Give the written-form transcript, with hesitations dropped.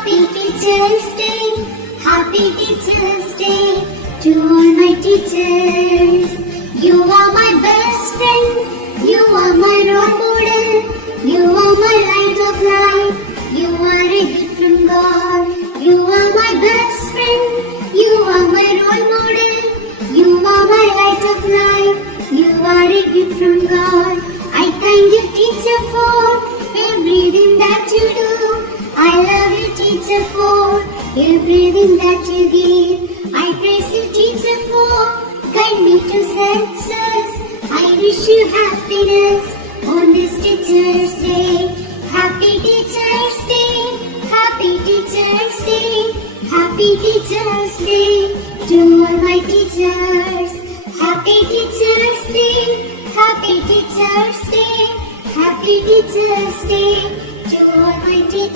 Happy Teachers Day, Happy Teachers Day to all my teachers. You are my best friend, you are my role model, you are my light of life, you are a gift from God. You are my best friend, you are my role model, you are my light of life, you are a gift from God. I thank you, teacher, for everything that you do. I love you, teacher, for everything that you give. I praise you, teacher, for guide me to success. I wish you happiness on this Teacher's Day. Happy Teacher's Day, Happy Teacher's Day, Happy Teacher's Day to all my teachers. Happy Teacher's Day, Happy Teacher's Day, Happy Teacher's Day to all my teachers.